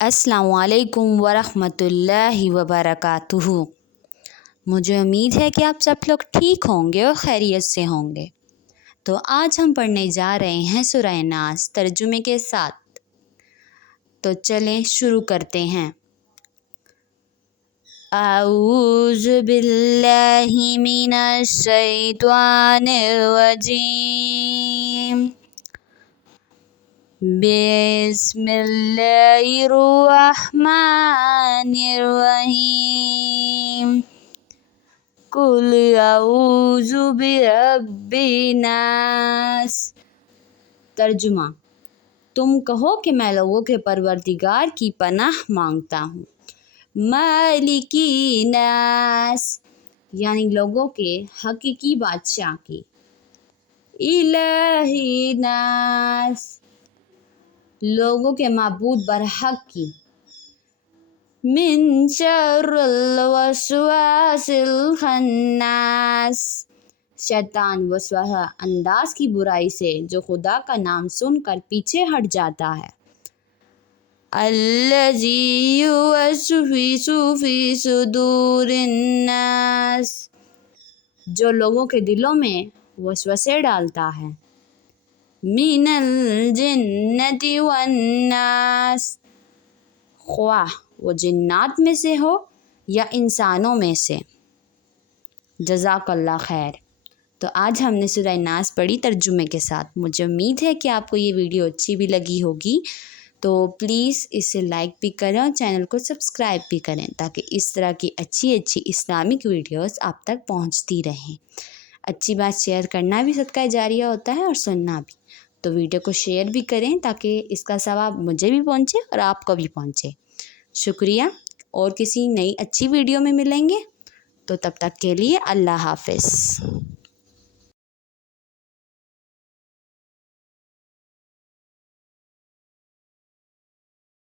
अस्सलामु अलैकुम वरहमतुल्लाहि वबरकातुहू। मुझे उम्मीद है कि आप सब लोग ठीक होंगे और खैरियत से होंगे। तो आज हम पढ़ने जा रहे हैं सूरह नास तर्जुमे के साथ। तो चलें शुरू करते हैं। औज़ु बिल्लाहि मिनश शैतानिर रजीम। बिस्मिल्लाहिर्रहमानिर्रहीम। कुल औज़ु बिरब्बिन नास। तर्जुमा, तुम कहो कि मैं लोगों के परवरदिगार की पनाह मांगता हूँ। मालिकी नास यानी लोगों के हकीकी बादशाह की। इलाही नास लोगों के माबूद बरहक की। मिन शर्रिल वस्वासिल खन्नास शैतान वसवसा अंदाज की बुराई से जो खुदा का नाम सुनकर पीछे हट जाता है। अल्लज़ी युवस्विसु फी सुदूरिन नास जो लोगों के दिलों में वसवसे डालता है। मिनल जिन्नति वन्नास ख्वाह वो जिन्नात में से हो या इंसानों में से। जज़ाकल्लाह खैर। तो आज हमने सूरह नास पढ़ी तर्जुमे के साथ। मुझे उम्मीद है कि आपको ये वीडियो अच्छी भी लगी होगी। तो प्लीज़ इसे लाइक भी करें और चैनल को सब्सक्राइब भी करें ताकि इस तरह की अच्छी अच्छी इस्लामिक वीडियोस आप तक पहुंचती रहें। अच्छी बात शेयर करना भी सदका जारिया होता है और सुनना भी। तो वीडियो को शेयर भी करें ताकि इसका सवाब मुझे भी पहुंचे और आपको भी पहुंचे। शुक्रिया। और किसी नई अच्छी वीडियो में मिलेंगे। तो तब तक के लिए अल्लाह हाफ़िज़।